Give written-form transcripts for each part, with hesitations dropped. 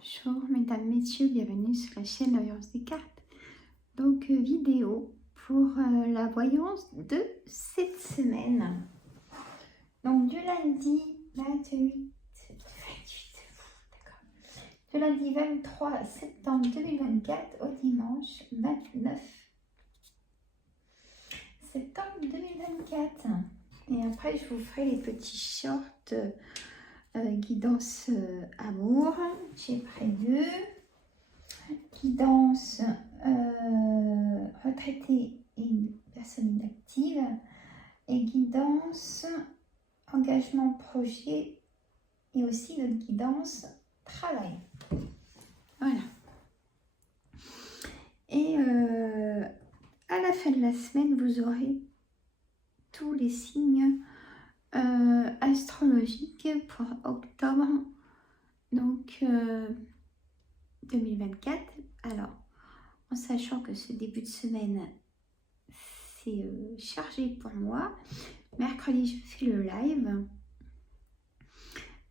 Bonjour mesdames, messieurs, bienvenue sur la chaîne La Voyance des cartes. Donc vidéo pour la voyance de cette semaine. Donc du lundi 28, d'accord. Du lundi 23 septembre 2024 au dimanche 29 septembre 2024. Et après je vous ferai les petits shorts guidance amour, j'ai prévu, guidance retraité et personne inactive, et guidance engagement projet, et aussi notre guidance travail. Voilà. Et à la fin de la semaine, vous aurez tous les signes astrologique pour octobre donc 2024. Alors en sachant que ce début de semaine c'est chargé pour moi, mercredi je fais le live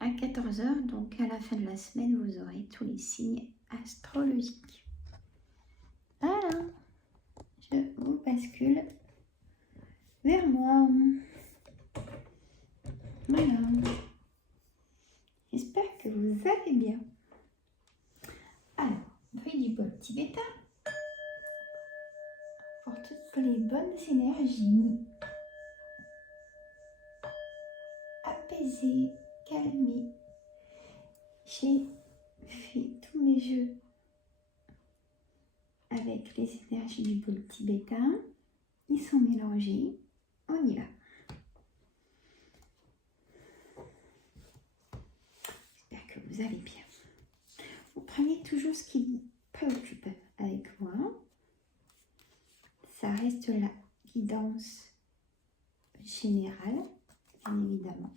à 14 h, donc à la fin de la semaine vous aurez tous les signes astrologiques. Voilà, je vous bascule vers moi. Voilà. J'espère que vous allez bien. Alors, feuille du bol tibétain pour toutes les bonnes énergies. Apaiser, calmer. J'ai fait tous mes jeux avec les énergies du bol tibétain. Ils sont mélangés. On y va. J'espère que vous allez bien. Vous prenez toujours ce qui vous préoccupe avec moi. Ça reste la guidance générale, bien évidemment.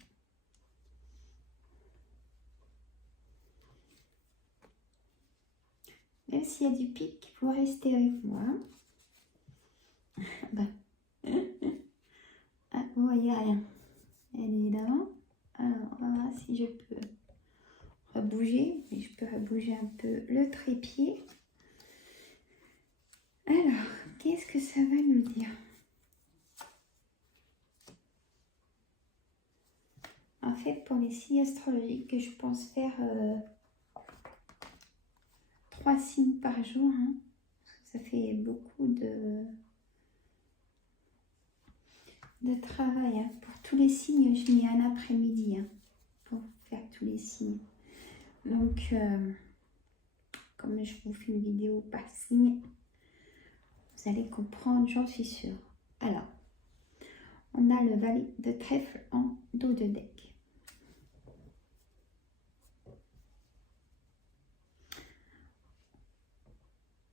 Même s'il y a du pic, vous restez avec moi. Ah, vous voyez rien, bien évidemment. Alors, on va voir si je peux rebouger. Mais je peux rebouger un peu le trépied. Alors, qu'est-ce que ça va nous dire? En fait, pour les signes astrologiques, que je pense faire 3 signes par jour, hein, ça fait beaucoup de travail. Hein. Pour tous les signes, je mets un après-midi pour faire tous les signes. Donc, comme je vous fais une vidéo par signe, vous allez comprendre, j'en suis sûre. Alors, on a le valet de trèfle en dos de deck.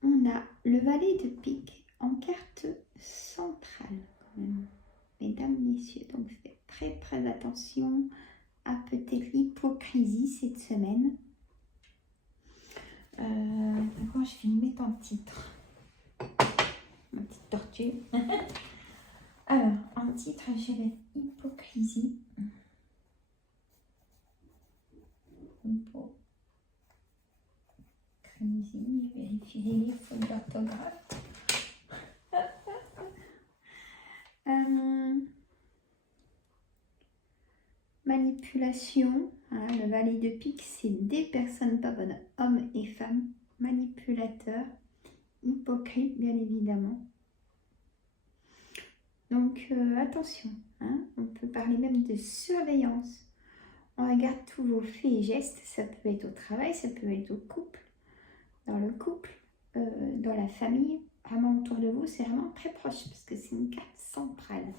On a le valet de pique en carte centrale, quand même. Mesdames, messieurs, donc faites très attention à peut-être l'hypocrisie cette semaine. D'accord, je vais le mettre en titre. Ma petite tortue. Alors, en titre, je vais mettre hypocrisie. Hypocrisie, vérifier les fautes d'orthographe. Manipulation. Hein, le valet de pique, c'est des personnes pas bonnes, hommes et femmes. Manipulateurs, hypocrites, bien évidemment. Donc, attention, hein, on peut parler même de surveillance. On regarde tous vos faits et gestes, ça peut être au travail, ça peut être au couple, dans le couple, dans la famille, vraiment autour de vous, c'est vraiment très proche, parce que c'est une carte centrale.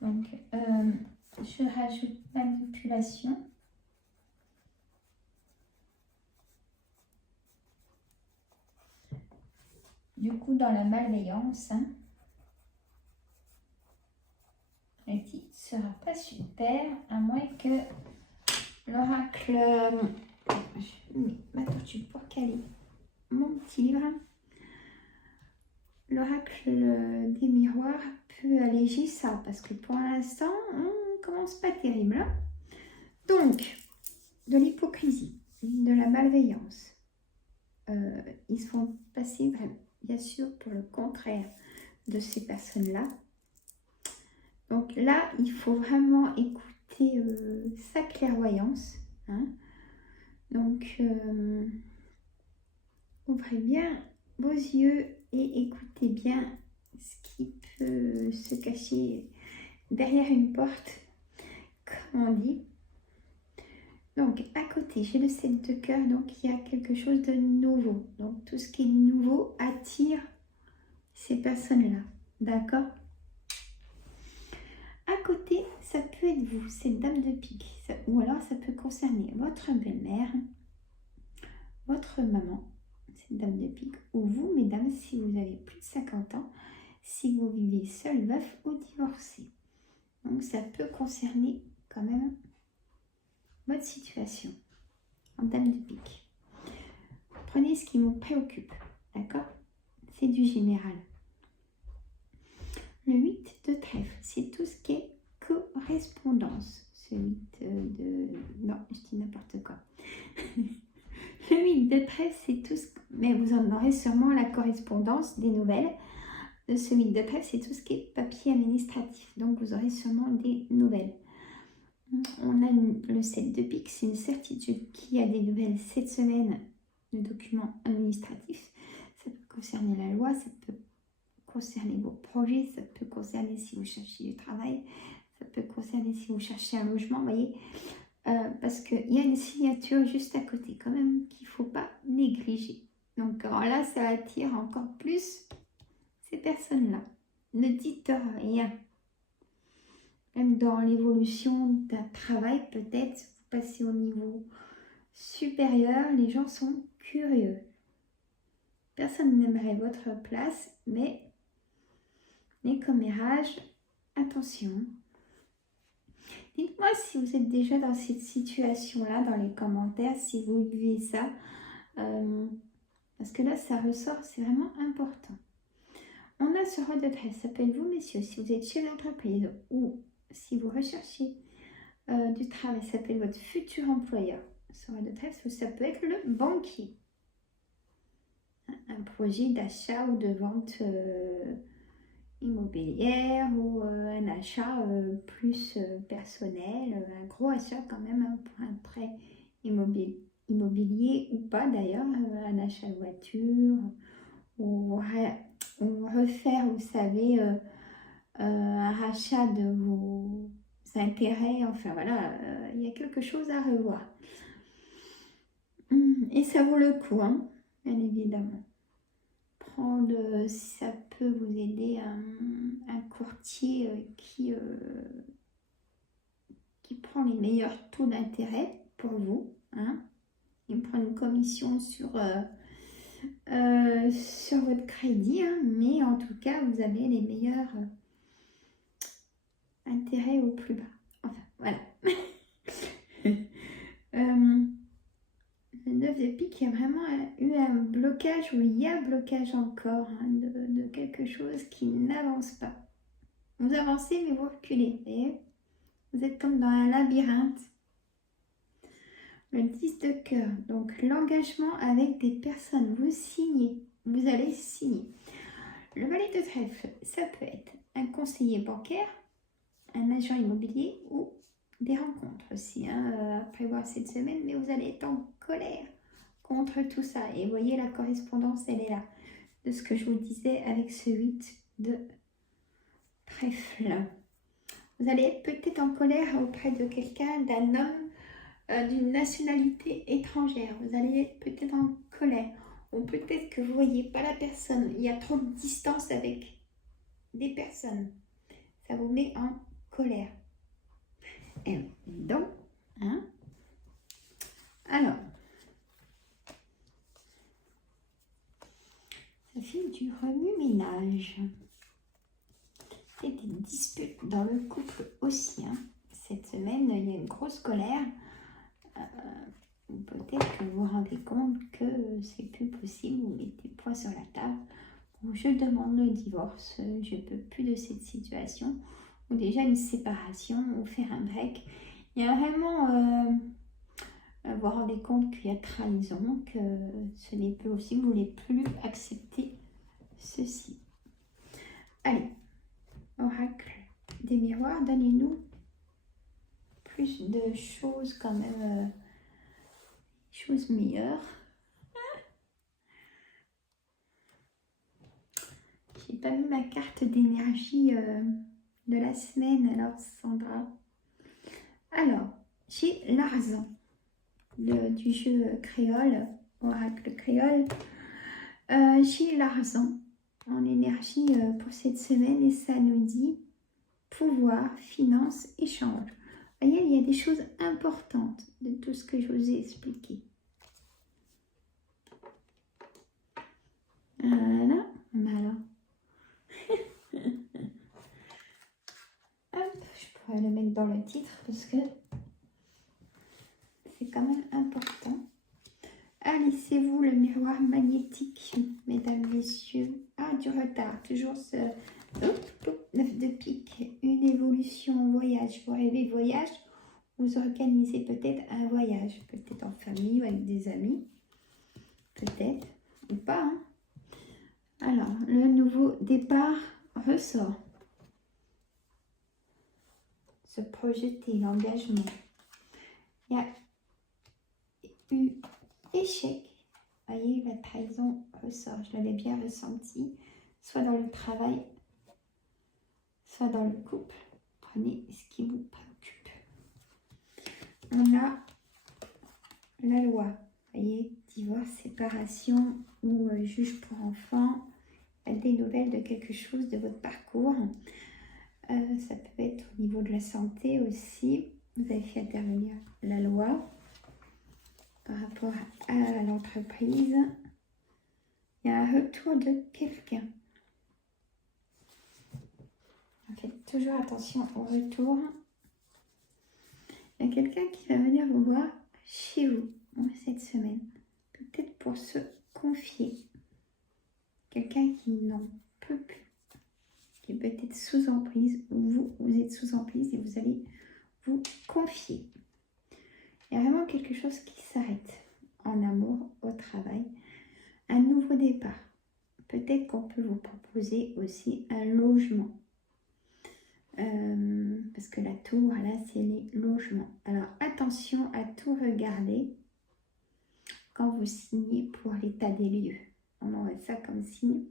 Donc, je rajoute manipulation. Du coup, dans la malveillance, hein, le titre ne sera pas super, à moins que l'oracle, je mets ma tortue pour caler mon petit livre. L'oracle des miroirs peut alléger ça, parce que pour l'instant, on commence pas terrible. Donc, de l'hypocrisie. de la malveillance. Ils se font passer, bien sûr, pour le contraire de ces personnes-là. Donc là, il faut vraiment écouter sa clairvoyance. Hein. Donc, ouvrez bien vos yeux et écoutez bien ce qui peut se cacher derrière une porte, comme on dit. Donc, à côté, j'ai le 7 de cœur, donc il y a quelque chose de nouveau. Donc, tout ce qui est nouveau attire ces personnes-là. D'accord? À côté, ça peut être vous, cette dame de pique. Ou alors, ça peut concerner votre belle-mère, votre maman, cette dame de pique, ou vous, mesdames, si vous avez plus de 50 ans, si vous vivez seul, veuf ou divorcé. Donc, ça peut concerner quand même votre situation en dame de pique. Prenez ce qui vous préoccupe, d'accord? C'est du général. Le 8 de trèfle, c'est tout ce qui est correspondance. Ce 8 de... Non, je dis n'importe quoi. Le 8 de trèfle, c'est tout ce... Mais vous en aurez sûrement la correspondance des nouvelles. De ce 8 de trèfle, c'est tout ce qui est papier administratif. Donc, vous aurez sûrement des nouvelles. On a le 7 de pique, c'est une certitude qu'il y a des nouvelles cette semaine de documents administratifs. Ça peut concerner la loi, ça peut concerner vos projets, ça peut concerner si vous cherchez du travail, ça peut concerner si vous cherchez un logement, vous voyez, parce qu'il y a une signature juste à côté quand même qu'il ne faut pas négliger. Donc alors là, ça attire encore plus ces personnes-là. Ne dites rien. Même dans l'évolution d'un travail, peut-être, vous passez au niveau supérieur, les gens sont curieux. Personne n'aimerait votre place, mais les commérages, attention. Dites-moi si vous êtes déjà dans cette situation-là, dans les commentaires, si vous vivez ça. Parce que là, ça ressort, c'est vraiment important. On a ce roi de trèfle, ça peut être vous, messieurs, si vous êtes chez l'entreprise ou si vous recherchez du travail, ça peut être votre futur employeur. Ce roi de trèfle, ça peut être le banquier. Un projet d'achat ou de vente immobilière ou un achat plus personnel, un gros achat quand même hein, pour un prêt immobilier ou pas d'ailleurs, un achat de voiture ou refaire, vous savez, un rachat de vos intérêts, enfin voilà, il y a quelque chose à revoir. Et ça vaut le coup, hein, bien évidemment. Si ça peut vous aider un courtier qui prend les meilleurs taux d'intérêt pour vous. Hein. Il prend une commission sur votre crédit, hein, mais en tout cas, vous avez les meilleurs intérêts au plus bas. Enfin, voilà. Le 9 de pique, il y a vraiment eu un blocage, ou il y a blocage encore, hein, de quelque chose qui n'avance pas. Vous avancez, mais vous reculez. Vous êtes comme dans un labyrinthe. Le 10 de cœur, donc l'engagement avec des personnes. Vous signez, vous allez signer. Le valet de trèfle, ça peut être un conseiller bancaire, un agent immobilier ou des rencontres aussi à prévoir cette semaine, mais vous allez être en colère contre tout ça. Et vous voyez, la correspondance, elle est là, de ce que je vous disais avec ce 8 de trèfle. Vous allez être peut-être en colère auprès de quelqu'un, d'un homme d'une nationalité étrangère. Vous allez être peut-être en colère. Ou peut-être que vous ne voyez pas la personne. Il y a trop de distance avec des personnes. Ça vous met en colère. Et donc, hein? Alors, ça fait du remue-ménage. Et des disputes dans le couple aussi. Hein. Cette semaine, il y a une grosse colère. Peut-être que vous vous rendez compte que c'est plus possible. Vous mettez le poing sur la table. Je demande le divorce. Je ne peux plus de cette situation. Ou déjà une séparation. Ou faire un break. Il y a vraiment vous vous rendez compte qu'il y a trahison, que ce n'est plus aussi, vous ne voulez plus accepter ceci. Allez, oracle des miroirs, donnez-nous plus de choses quand même, choses meilleures. J'ai pas mis ma carte d'énergie de la semaine, alors Sandra. Alors, j'ai l'argent du jeu créole, oracle créole. J'ai l'argent en énergie pour cette semaine et ça nous dit pouvoir, finance, échange. Vous voyez, il y a des choses importantes de tout ce que je vous ai expliqué. Voilà, alors. Hop, je pourrais le mettre dans le titre parce que c'est quand même important. Ah, laissez-vous le miroir magnétique, mesdames, messieurs. Ah, du retard, toujours ce 9 de pique, une évolution, voyage. Vous rêvez de voyage, vous organisez peut-être un voyage, peut-être en famille ou avec des amis, peut-être, ou pas. Hein. Alors, le nouveau départ ressort. Se projeter, l'engagement. Il y a eu échec. Vous voyez, la trahison ressort. Je l'avais bien ressenti, soit dans le travail, soit dans le couple. Prenez ce qui vous préoccupe. On a la loi. Vous voyez, divorce, séparation ou juge pour enfants. Des nouvelles de quelque chose de votre parcours. Ça peut être au niveau de la santé aussi. Vous avez fait intervenir la loi par rapport à l'entreprise. Il y a un retour de quelqu'un. Faites toujours attention au retour. Il y a quelqu'un qui va venir vous voir chez vous cette semaine. Peut-être pour se confier. Quelqu'un qui n'en peut plus. Qui est peut-être sous emprise. Ou vous êtes sous emprise et vous allez vous confier. Il y a vraiment quelque chose qui s'arrête en amour, au travail. Un nouveau départ. Peut-être qu'on peut vous proposer aussi un logement. Parce que la tour, là, c'est les logements. Alors, attention à tout regarder quand vous signez pour l'état des lieux. On aurait ça comme signe.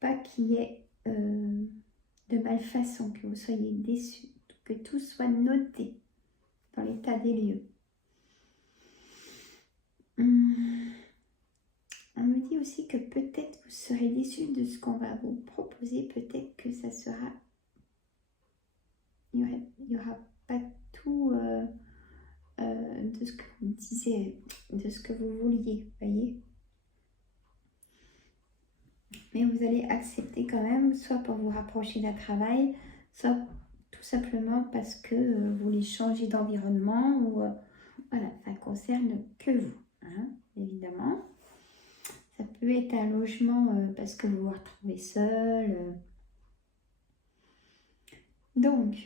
Pas qu'il y ait de malfaçon, que vous soyez déçus, que tout soit noté dans l'état des lieux. On me dit aussi que peut-être vous serez déçus de ce qu'on va vous proposer. Peut-être que ça sera... Il n'y aura pas tout de ce que vous disiez, de ce que vous vouliez, voyez. Mais vous allez accepter quand même, soit pour vous rapprocher d'un travail, soit tout simplement parce que vous voulez changer d'environnement ou voilà, ça ne concerne que vous, hein, évidemment. Ça peut être un logement parce que vous vous retrouvez seul. Donc,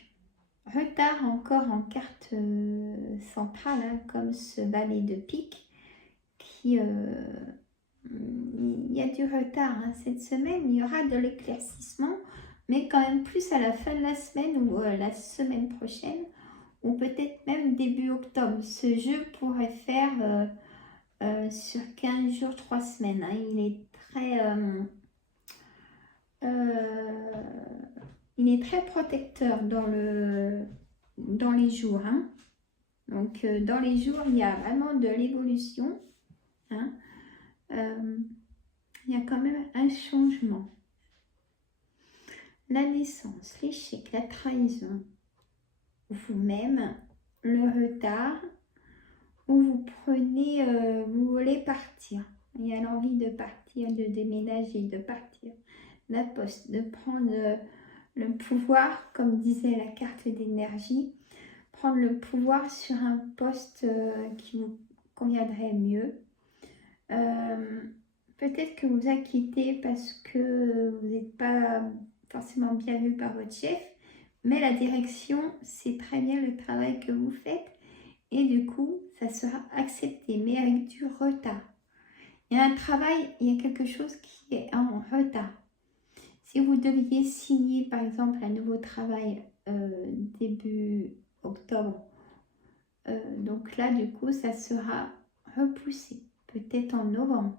retard encore en carte centrale, hein, comme ce balai de pique qui... il y a du retard hein. Cette semaine, il y aura de l'éclaircissement, mais quand même plus à la fin de la semaine ou la semaine prochaine, ou peut-être même début octobre. Ce jeu pourrait faire sur 15 jours, 3 semaines. Hein. Il est très protecteur dans les jours. Hein. Donc, dans les jours, il y a vraiment de l'évolution. Hein. Il y a quand même un changement. La naissance, l'échec, la trahison, vous-même, le retard, où vous prenez, vous voulez partir. Il y a l'envie de partir, de déménager, de partir. La poste, de prendre le pouvoir, comme disait la carte d'énergie, prendre le pouvoir sur un poste qui vous conviendrait mieux. Peut-être que vous inquiétez parce que vous n'êtes pas forcément bien vu par votre chef, mais la direction, c'est très bien le travail que vous faites et du coup, ça sera accepté, mais avec du retard. Il y a un travail, il y a quelque chose qui est en retard. Si vous deviez signer, par exemple, un nouveau travail début octobre, donc là, du coup, ça sera repoussé, peut-être en novembre.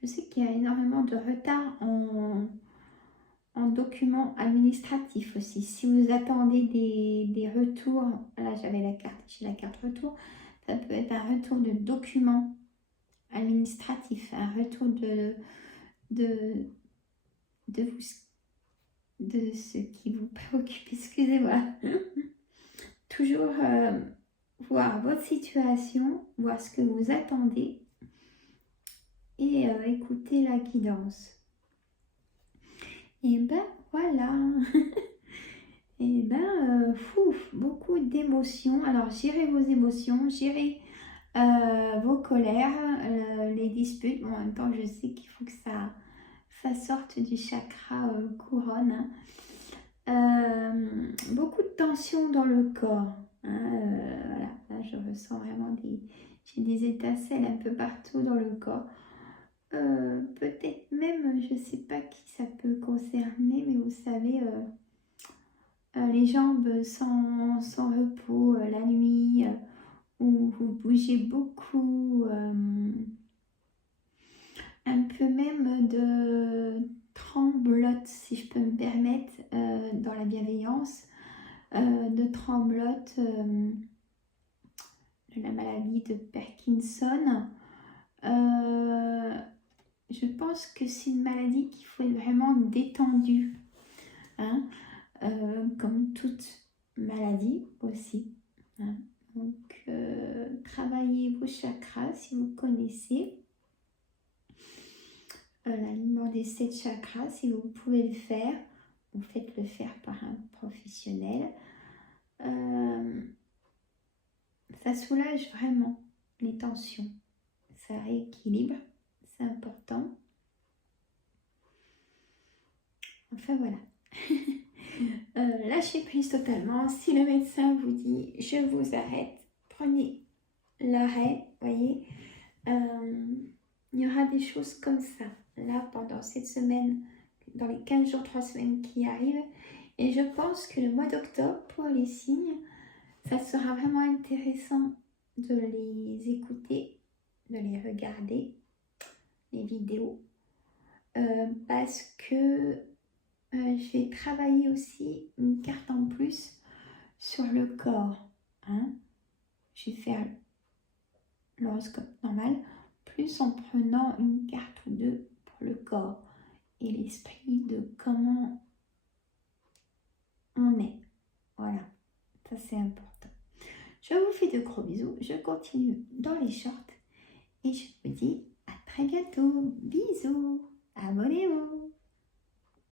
Je sais qu'il y a énormément de retard en documents administratifs aussi. Si vous attendez des retours, là j'ai la carte retour, ça peut être un retour de documents administratifs, un retour de ce qui vous préoccupe, excusez-moi. Toujours voir votre situation, voir ce que vous attendez et écouter la guidance. Et ben voilà. Et ben, beaucoup d'émotions. Alors, gérez vos émotions, gérez vos colères, les disputes. Bon, en même temps, je sais qu'il faut que ça sorte du chakra couronne. Beaucoup de tension dans le corps. Voilà, là, je ressens vraiment j'ai des étincelles un peu partout dans le corps. Peut-être même, je ne sais pas qui ça peut concerner, mais vous savez, les jambes sans repos la nuit, où vous bougez beaucoup, un peu même de tremblote, si je peux me permettre, dans la bienveillance, de tremblote de la maladie de Parkinson. Je pense que c'est une maladie qu'il faut être vraiment détendue, hein, comme toute maladie aussi. Hein. Donc, travaillez vos chakras si vous connaissez. L'alignement des 7 chakras, si vous pouvez le faire, vous faites le faire par un professionnel. Ça soulage vraiment les tensions, ça rééquilibre, c'est important. Enfin voilà. Lâchez prise totalement. Si le médecin vous dit je vous arrête, prenez l'arrêt, voyez. Il y aura des choses comme ça là pendant cette semaine, dans les 15 jours, 3 semaines qui arrivent. Et je pense que le mois d'octobre, pour les signes, ça sera vraiment intéressant de les écouter, de les regarder, les vidéos, parce que je vais travailler aussi une carte en plus sur le corps. Hein. Je vais faire l'horoscope normal, plus en prenant une carte ou deux pour le corps et l'esprit de comment on est. Voilà, ça c'est important. Je vous fais de gros bisous, je continue dans les shorts et je vous dis à très bientôt. Bisous, abonnez-vous.